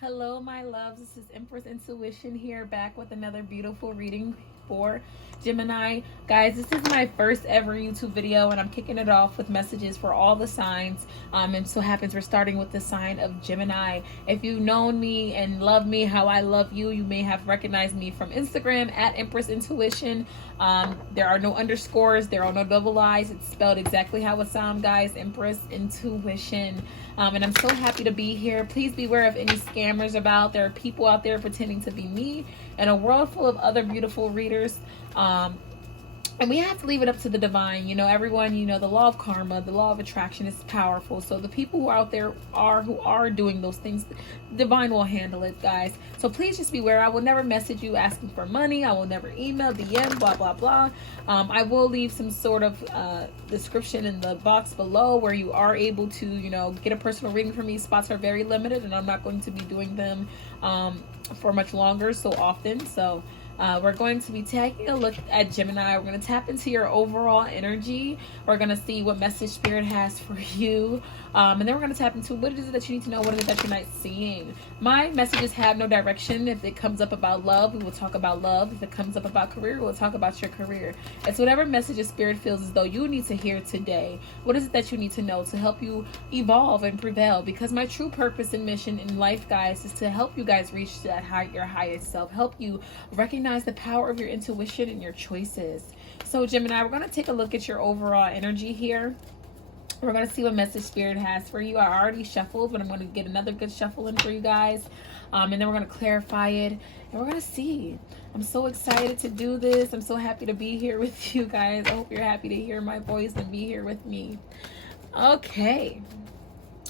Hello, my loves. This is Empress Intuition here, back with another beautiful reading for Gemini. Guys, this is my first ever YouTube video, and I'm kicking it off with messages for all the signs. And so happens we're starting with the sign of Gemini. If you've known me and love me how I love you, you may have recognized me from Instagram at Empress Intuition. There are no underscores, there are no double I's. It's spelled exactly how it sounds, guys. Empress Intuition. And I'm so happy to be here. Please beware of any scammers about. There are people out there pretending to be me and a world full of other beautiful readers. And we have to leave it up to the divine. You know, everyone, you know, the law of karma, the law of attraction is powerful. So the people who are out there who are doing those things, the divine will handle it, guys. So please just beware. I will never message you asking for money. I will never email, DM, blah, blah, blah. I will leave some sort of description in the box below where you are able to, you know, get a personal reading from me. Spots are very limited, and I'm not going to be doing them for much longer so often. So we're going to be taking a look at Gemini. We're going to tap into your overall energy. We're going to see what message Spirit has for you. And then we're going to tap into what it is that you need to know, what it is that you're not seeing. My messages have no direction. If it comes up about love, we will talk about love. If it comes up about career, we'll talk about your career. It's whatever message Spirit feels as though you need to hear today. What is it that you need to know to help you evolve and prevail? Because my true purpose and mission in life, guys, is to help you guys reach that your highest self. Help you recognize the power of your intuition and your choices. So Gemini, we're going to take a look at your overall energy here. We're going to see what message Spirit has for you. I already shuffled, but I'm going to get another good shuffle in for you guys. And then we're going to clarify it. And we're going to see. I'm so excited to do this. I'm so happy to be here with you guys. I hope you're happy to hear my voice and be here with me. Okay.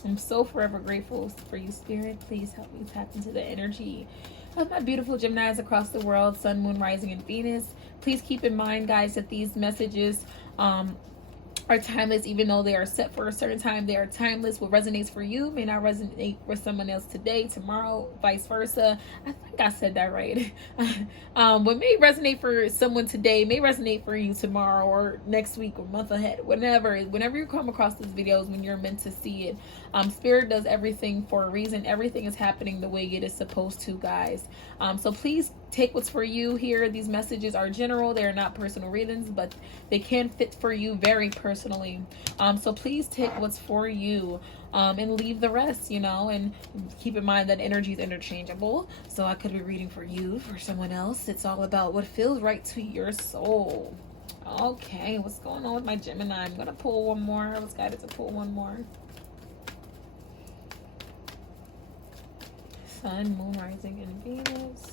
I'm so forever grateful for you, Spirit. Please help me tap into the energy of my beautiful Geminis across the world, Sun, Moon, Rising, and Venus. Please keep in mind, guys, that these messages are timeless. Even though they are set for a certain time, they are timeless. What resonates for you may not resonate for someone else today, tomorrow, vice versa. I think I said that right. What may resonate for someone today may resonate for you tomorrow or next week or month ahead. Whenever you come across these videos, when you're meant to see it. Spirit does everything for a reason. Everything is happening the way it is supposed to, guys. So please take what's for you here. These messages are general. They are not personal readings, but they can fit for you very personally. So please take what's for you and leave the rest, you know, and keep in mind that energy is interchangeable. So I could be reading for you, for someone else. It's all about what feels right to your soul. Okay, what's going on with my Gemini? I'm going to pull one more. I was guided to pull one more. Sun, Moon, Rising, and Venus.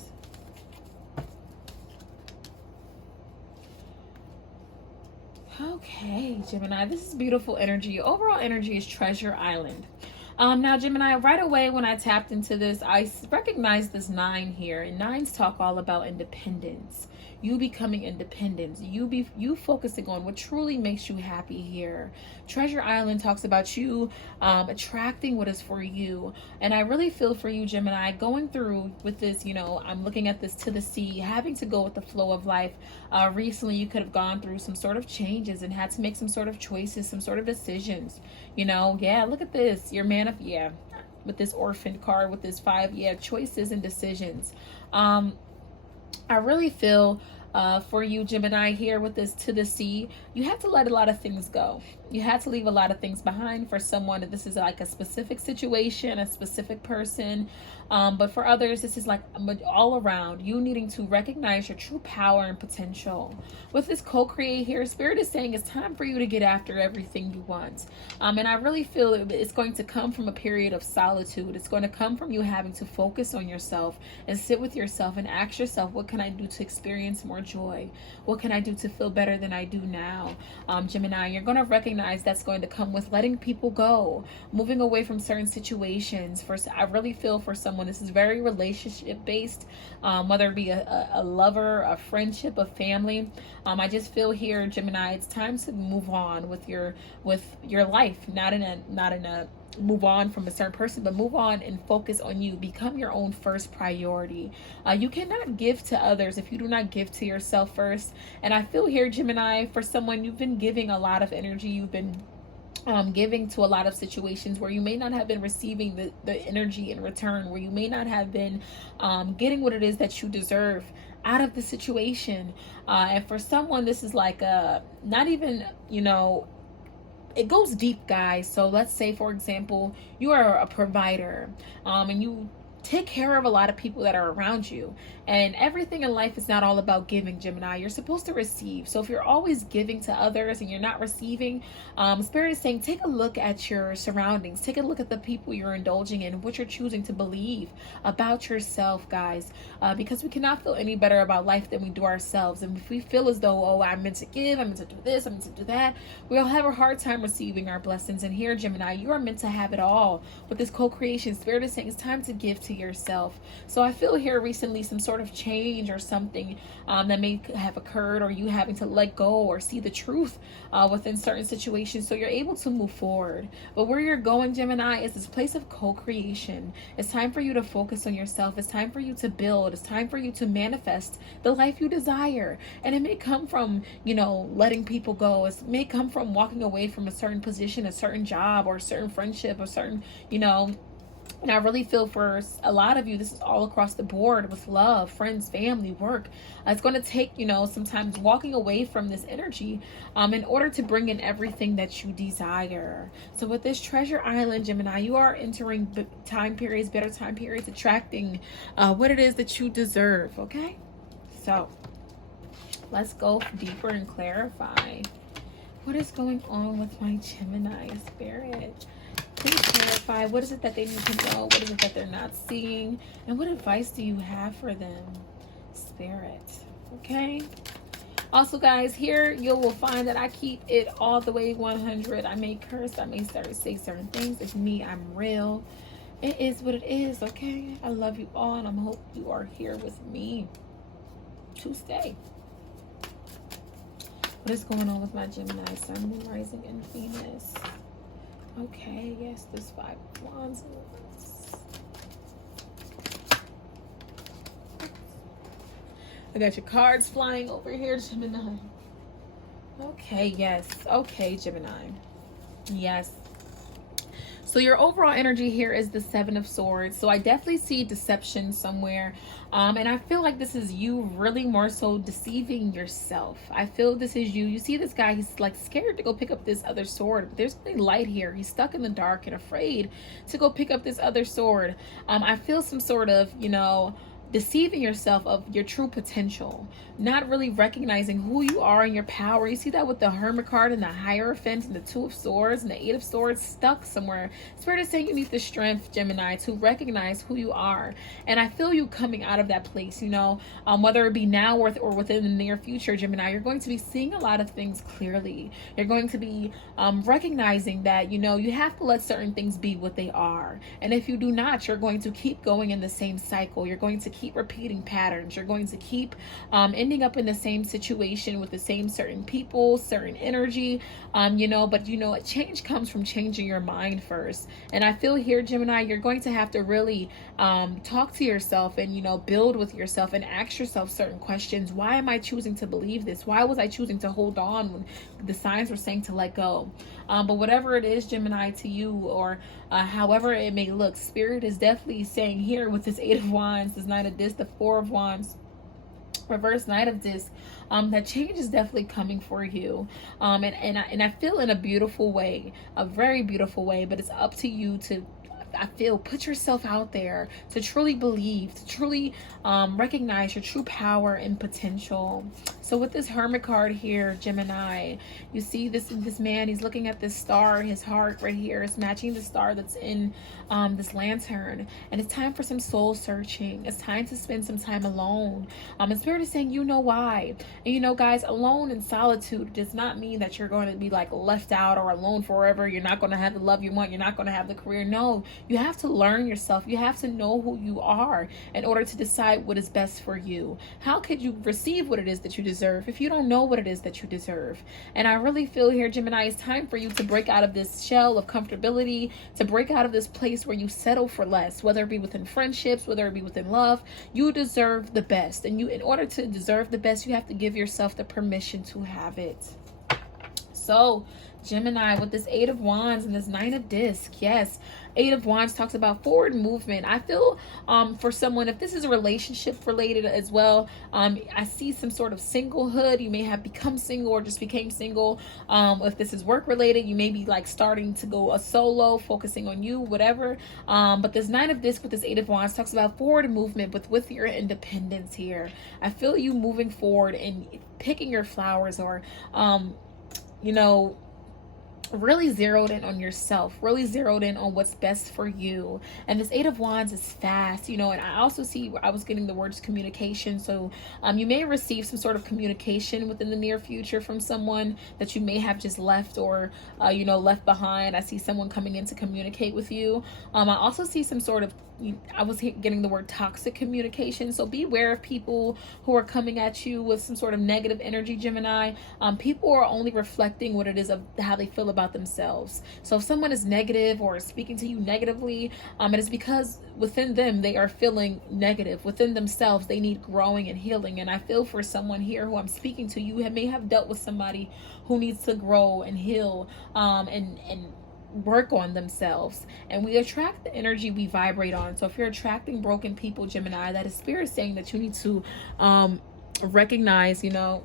Okay, Gemini, this is beautiful energy. Overall energy is Treasure Island. Now, Gemini, right away when I tapped into this, I recognized this 9 here. And 9s talk all about independence. You becoming independent. You focusing on what truly makes you happy here. Treasure Island talks about you attracting what is for you. And I really feel for you, Gemini, going through with this, you know, I'm looking at this to the sea, having to go with the flow of life. Recently, you could have gone through some sort of changes and had to make some sort of choices, some sort of decisions. You know, yeah, look at this. Your man of, yeah, with this orphan card, with this 5, yeah, choices and decisions. I really feel for you, Gemini, here with this to the sea, you have to let a lot of things go. You have to leave a lot of things behind for someone. This is like a specific situation, a specific person. But for others, this is like all around you needing to recognize your true power and potential. With this co-create here, Spirit is saying it's time for you to get after everything you want. And I really feel it's going to come from a period of solitude. It's going to come from you having to focus on yourself and sit with yourself and ask yourself, what can I do to experience more joy? What can I do to feel better than I do now? Gemini, you're going to recognize that's going to come with letting people go, moving away from certain situations. I really feel for someone, this is very relationship based, whether it be a lover, a friendship, a family. I just feel here, Gemini, it's time to move on with your life, not in a move on from a certain person, but move on and focus on you. Become your own first priority. You cannot give to others if you do not give to yourself first. And I feel here, Gemini, for someone, you've been giving a lot of energy. You've been giving to a lot of situations where you may not have been receiving the energy in return, where you may not have been getting what it is that you deserve out of the situation. And for someone, this is like not even, you know, it goes deep, guys. So let's say, for example, you are a provider, and you take care of a lot of people that are around you. And everything in life is not all about giving, Gemini. You're supposed to receive. So if you're always giving to others and you're not receiving, Spirit is saying, take a look at your surroundings. Take a look at the people you're indulging in, what you're choosing to believe about yourself, guys. Because we cannot feel any better about life than we do ourselves. And if we feel as though, oh, I'm meant to give, I'm meant to do this, I'm meant to do that, we'll have a hard time receiving our blessings. And here, Gemini, you are meant to have it all. With this co-creation, Spirit is saying it's time to give to yourself. So I feel here recently some sort of change or something that may have occurred, or you having to let go or see the truth within certain situations, so you're able to move forward. But where you're going, Gemini, is this place of co-creation. It's time for you to focus on yourself. It's time for you to build. It's time for you to manifest the life you desire. And it may come from, you know, letting people go. It may come from walking away from a certain position, a certain job, or a certain friendship, or certain, you know. And I really feel for a lot of you, this is all across the board with love, friends, family, work. It's going to take, you know, sometimes walking away from this energy in order to bring in everything that you desire. So with this Treasure Island, Gemini, you are entering time periods, better time periods, attracting what it is that you deserve. Okay, so let's go deeper and clarify what is going on with my Gemini Spirit. Please clarify, what is it that they need to know? What is it that they're not seeing? And what advice do you have for them, Spirit? Okay. Also, guys, here you will find that I keep it all the way 100. I may curse, I may say certain things. It's me, I'm real. It is what it is, okay? I love you all, and I hope you are here with me to stay. What is going on with my Gemini, Sun, Moon, Rising, and Venus? Okay, yes, there's 5 of Wands. I got your cards flying over here, Gemini. Okay, yes. Okay, Gemini. Yes. So your overall energy here is the 7 of Swords. So I definitely see deception somewhere. And I feel like this is you really more so deceiving yourself. I feel this is you. You see this guy, he's like scared to go pick up this other sword. But there's really light here. He's stuck in the dark and afraid to go pick up this other sword. I feel some sort of, you know, deceiving yourself of your true potential, not really recognizing who you are and your power. You see that with the Hermit card and the Hierophant and the 2 of Swords and the 8 of Swords stuck somewhere. Spirit is saying you need the strength, Gemini, to recognize who you are. And I feel you coming out of that place, you know, whether it be now or within the near future, Gemini, you're going to be seeing a lot of things clearly. You're going to be recognizing that, you know, you have to let certain things be what they are. And if you do not, you're going to keep going in the same cycle. You're going to keep repeating patterns. You're going to keep ending up in the same situation with the same certain people, certain energy, you know, but you know, a change comes from changing your mind first. And I feel here, Gemini, you're going to have to really talk to yourself and, you know, build with yourself and ask yourself certain questions. Why am I choosing to believe this? Why was I choosing to hold on when the signs were saying to let go? But whatever it is, Gemini, to you, or however it may look, Spirit is definitely saying here with this 8 of Wands, this 9 of Disc, the 4 of Wands, reverse Knight of Disc, that change is definitely coming for you. And I feel in a beautiful way, a very beautiful way, but it's up to you to, I feel, put yourself out there to truly believe, to truly recognize your true power and potential. So with this Hermit card here, Gemini, you see this man, he's looking at this star. His heart right here is matching the star that's in this lantern. And it's time for some soul searching. It's time to spend some time alone. And Spirit is saying, you know why. And you know, guys, alone in solitude does not mean that you're going to be like left out or alone forever. You're not going to have the love you want. You're not going to have the career. No, you have to learn yourself. You have to know who you are in order to decide what is best for you. How could you receive what it is that you deserve if you don't know what it is that you deserve? And I really feel here, Gemini, it's time for you to break out of this shell of comfortability, to break out of this place where you settle for less, whether it be within friendships, whether it be within love. You deserve the best. And you, in order to deserve the best, you have to give yourself the permission to have it. So Gemini, with this Eight of Wands and this Nine of Discs, yes, Eight of Wands talks about forward movement. I feel for someone, if this is a relationship related as well, I see some sort of singlehood. You may have become single or just became single. If this is work related, you may be like starting to go a solo, focusing on you, whatever. But this Nine of Discs with this Eight of Wands talks about forward movement, but with your independence here. I feel you moving forward and picking your flowers, or you know, really zeroed in on yourself, really zeroed in on what's best for you. And this Eight of Wands is fast, you know, and I also see, I was getting the words communication. So you may receive some sort of communication within the near future from someone that you may have just left, or you know, left behind. I see someone coming in to communicate with you. I also see some sort of, I was getting the word toxic communication. So be aware of people who are coming at you with some sort of negative energy, Gemini. People are only reflecting what it is of how they feel about themselves. So if someone is negative or speaking to you negatively, it is because within them they are feeling negative. Within themselves they need growing and healing. And I feel for someone here who I'm speaking to, you may have dealt with somebody who needs to grow and heal and work on themselves. And we attract the energy we vibrate on. So if you're attracting broken people, Gemini, that is spirit saying that you need to recognize, you know,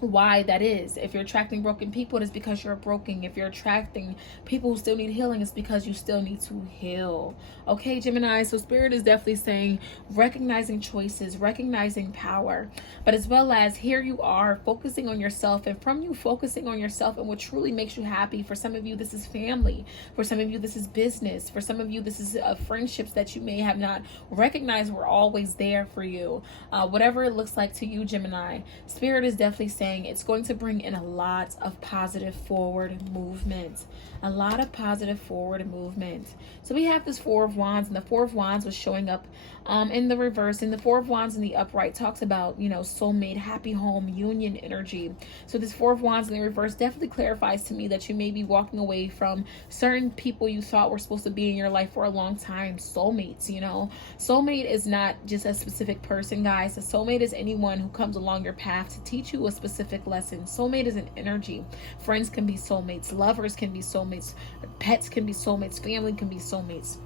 why that is. If you're attracting broken people, it is because you're broken. If you're attracting people who still need healing, it's because you still need to heal. Okay, Gemini, so spirit is definitely saying recognizing choices, recognizing power, but as well as here you are focusing on yourself, and from you focusing on yourself and what truly makes you happy. For some of you this is family, for some of you this is business, for some of you this is friendships that you may have not recognized were always there for you. Whatever it looks like to you, Gemini, spirit is definitely saying it's going to bring in a lot of positive forward movement. A lot of positive forward movement. So we have this Four of Wands, and the Four of Wands was showing up in the reverse, and the Four of Wands in the upright talks about, you know, soulmate, happy home, union energy. So this Four of Wands in the reverse definitely clarifies to me that you may be walking away from certain people you thought were supposed to be in your life for a long time. Soulmates, you know, soulmate is not just a specific person, guys. A soulmate is anyone who comes along your path to teach you a specific lesson. Soulmate is an energy. Friends can be soulmates, lovers can be soulmates, pets can be soulmates, family can be soulmates.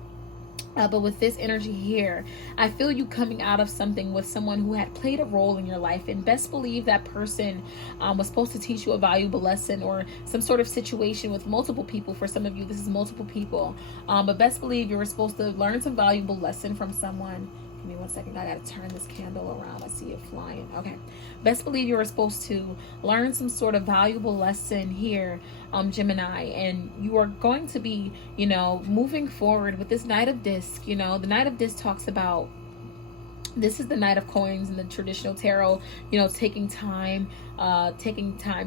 But with this energy here, I feel you coming out of something with someone who had played a role in your life, and best believe that person was supposed to teach you a valuable lesson, or some sort of situation with multiple people. For some of you this is multiple people, but best believe you were supposed to learn some valuable lesson from someone. Give me 1 second. I gotta turn this candle around. I see it flying. Okay. Best believe you were supposed to learn some sort of valuable lesson here, Gemini, and you are going to be, you know, moving forward with this Knight of Discs. You know, the Knight of Discs talks about, this is the Knight of Coins in the traditional tarot, you know, taking time,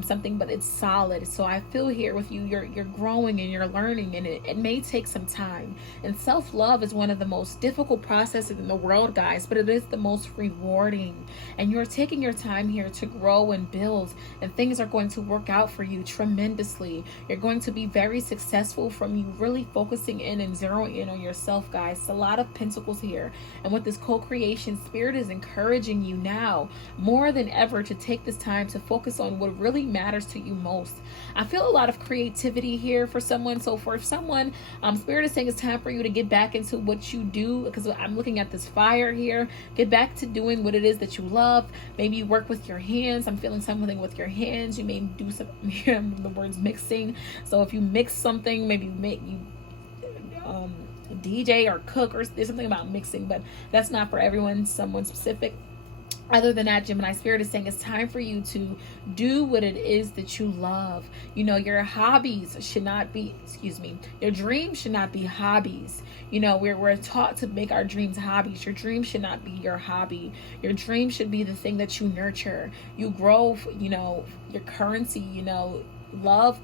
something, but it's solid. So I feel here with you, you're growing and you're learning, and it may take some time. And self-love is one of the most difficult processes in the world, guys, but it is the most rewarding. And you're taking your time here to grow and build, and things are going to work out for you tremendously. You're going to be very successful from you really focusing in and zeroing in on yourself, guys. It's a lot of pentacles here. And with this co-creation, spirit is encouraging you now more than ever to take this time to focus on what really matters to you most. I feel a lot of creativity here for someone. So for someone, spirit is saying it's time for you to get back into what you do, because I'm looking at this fire here. Get back to doing what it is that you love. Maybe you work with your hands. I'm feeling something with your hands. You may do some the words mixing. So if you mix something, maybe you DJ or cook, or there's something about mixing, but that's not for everyone, someone specific. Other than that, Gemini, spirit is saying it's time for you to do what it is that you love. You know, your hobbies should not be, your dreams should not be hobbies. You know, we're taught to make our dreams hobbies. Your dream should not be your hobby. Your dream should be the thing that you nurture. You grow, you know, your currency, you know, love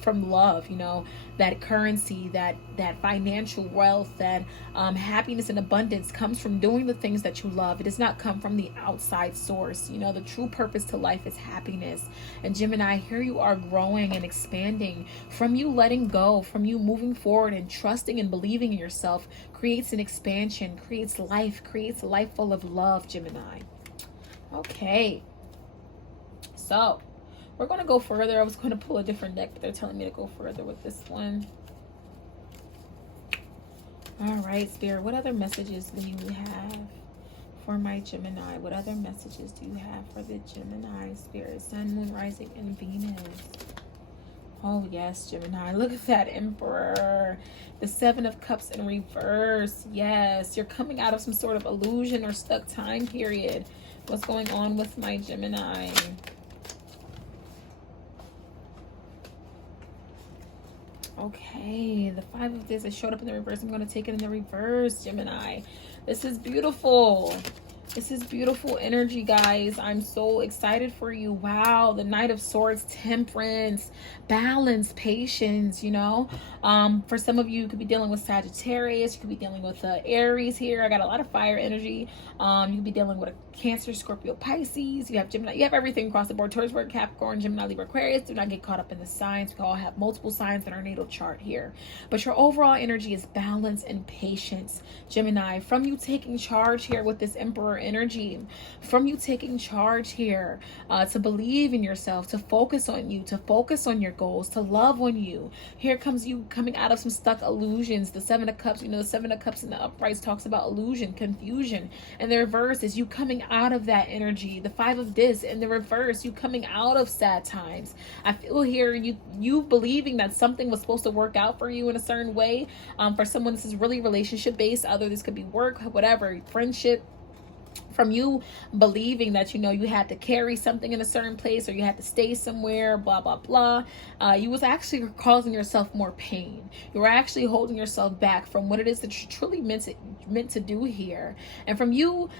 from love, you know, that currency, that financial wealth, that happiness and abundance comes from doing the things that you love. It does not come from the outside source. You know, the true purpose to life is happiness. And Gemini, here you are growing and expanding. From you letting go, from you moving forward and trusting and believing in yourself, creates an expansion, creates a life full of love, Gemini. Okay, so We're going to go further. I was going to pull a different deck, but they're telling me to go further with this one. All right, Spirit, what other messages do you have for my Gemini? What other messages do you have for the Gemini, Spirit? Sun, Moon, Rising, and Venus. Oh, yes, Gemini. Look at that Emperor. The Seven of Cups in reverse. Yes, you're coming out of some sort of illusion or stuck time period. What's going on with my Gemini? Okay, the Five of this, it showed up in the reverse. I'm going to take it in the reverse, Gemini. This is beautiful. This is beautiful energy, guys. I'm so excited for you. Wow, the Knight of Swords, temperance, balance, patience, you know. For some of you, you could be dealing with Sagittarius. You could be dealing with Aries here. I got a lot of fire energy. You could be dealing with a Cancer, Scorpio, Pisces. You have Gemini. You have everything across the board. Taurus, Virgo, Capricorn, Gemini, Libra, Aquarius. Do not get caught up in the signs. We all have multiple signs in our natal chart here. But your overall energy is balance and patience, Gemini. From you taking charge here with this Emperor energy, from you taking charge here to believe in yourself, to focus on you, to focus on your goals, to love on you. Here comes you coming out of some stuck illusions. The Seven of Cups, you know, the Seven of Cups in the uprights talks about illusion, confusion, and the reverse is you coming out of that energy. The Five of Discs in the reverse, you coming out of sad times. I feel here you believing that something was supposed to work out for you in a certain way. For someone, this is really relationship based. Other, this could be work, whatever, friendship. From you believing that, you know, you had to carry something in a certain place or you had to stay somewhere, blah, blah, blah. You was actually causing yourself more pain. You were actually holding yourself back from what it is that you're truly meant to do here. And from you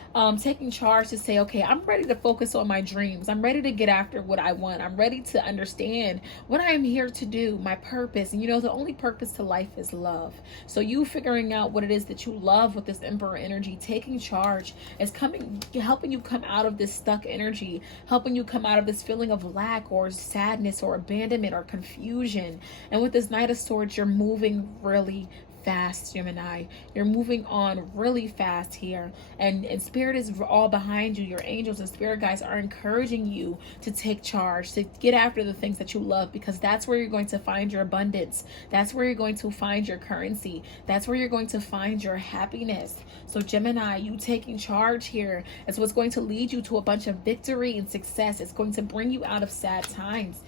taking charge to say, okay, I'm ready to focus on my dreams. I'm ready to get after what I want. I'm ready to understand what I am here to do, my purpose. And you know, the only purpose to life is love. So you figuring out what it is that you love with this Emperor energy, taking charge, is helping you come out of this stuck energy, helping you come out of this feeling of lack or sadness or abandonment or confusion. And with this Knight of Swords, you're moving really fast, Gemini. You're moving on really fast here, and Spirit is all behind you. Your angels and spirit guides are encouraging you to take charge, to get after the things that you love, because that's where you're going to find your abundance. That's where you're going to find your currency. That's where you're going to find your happiness. So Gemini, you taking charge here is what's going to lead you to a bunch of victory and success. It's going to bring you out of sad times.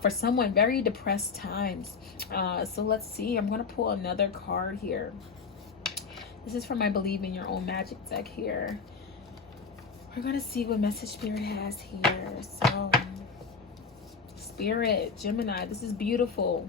For someone, very depressed times. So let's see. I'm going to pull another card here. This is from my Believe in Your Own Magic deck here. We're going to see what message Spirit has here. So, Spirit, Gemini, this is beautiful.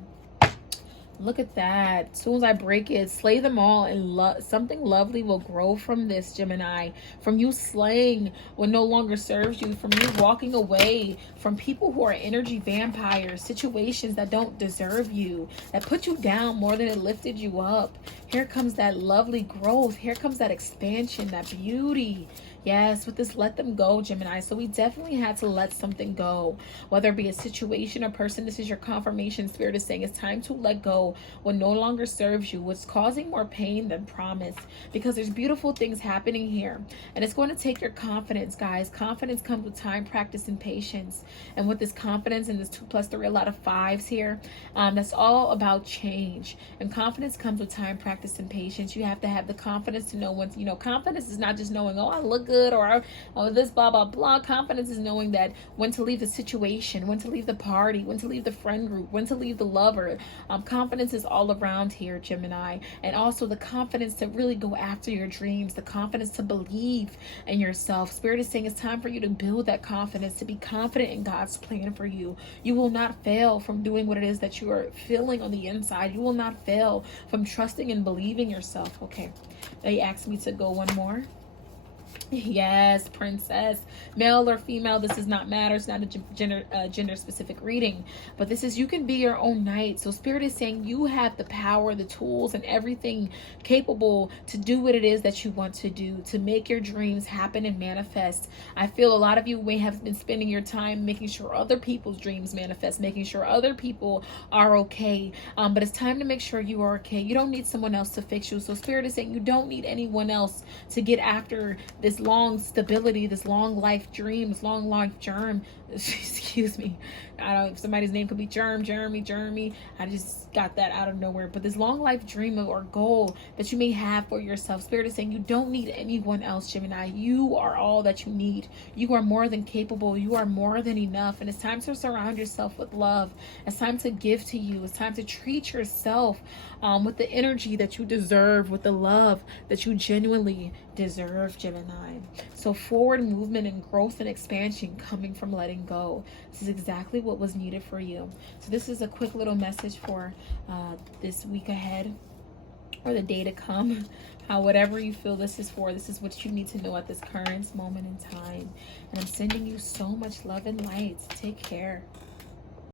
Look at that. As soon as I break it, slay them all, and something lovely will grow from this, Gemini. From you slaying what no longer serves you, from you walking away from people who are energy vampires, situations that don't deserve you, that put you down more than it lifted you up. Here comes that lovely growth. Here comes that expansion, that beauty. Yes, with this let them go, Gemini. So we definitely had to let something go, whether it be a situation or person. This is your confirmation. Spirit is saying it's time to let go what no longer serves you, what's causing more pain than promise, because there's beautiful things happening here. And it's going to take your confidence, guys. Confidence comes with time, practice, and patience. And with this confidence and this 2 + 3, a lot of 5s here, that's all about change. And confidence comes with time, practice, and patience. You have to have the confidence to know when, you know, confidence is not just knowing, oh, I look good, or oh, this blah blah blah. Confidence is knowing that when to leave the situation, when to leave the party, when to leave the friend group, when to leave the lover. Confidence is all around here, Gemini. And also the confidence to really go after your dreams, the confidence to believe in yourself. Spirit is saying it's time for you to build that confidence, to be confident in God's plan for you. You will not fail from doing what it is that you are feeling on the inside. You will not fail from trusting and believing yourself. Okay, they asked me to go one more. Yes, princess, male or female, this does not matter. It's not a gender specific reading, but this is, you can be your own knight. So Spirit is saying you have the power, the tools, and everything capable to do what it is that you want to do, to make your dreams happen and manifest. I feel a lot of you may have been spending your time making sure other people's dreams manifest, making sure other people are okay, but it's time to make sure you are okay. You don't need someone else to fix you. So Spirit is saying you don't need anyone else to get after this long stability, this long life dream, this long life excuse me, I don't, somebody's name could be Jeremy. I just got that out of nowhere. But this long life dream or goal that you may have for yourself, Spirit is saying you don't need anyone else, Gemini. You are all that you need. You are more than capable. You are more than enough. And it's time to surround yourself with love. It's time to give to you. It's time to treat yourself with the energy that you deserve, with the love that you genuinely deserve, Gemini. So forward movement and growth and expansion coming from letting go. This is exactly what was needed for you. So this is a quick little message for this week ahead, or the day to come. Whatever you feel this is for, this is what you need to know at this current moment in time. And I'm sending you so much love and light. Take care.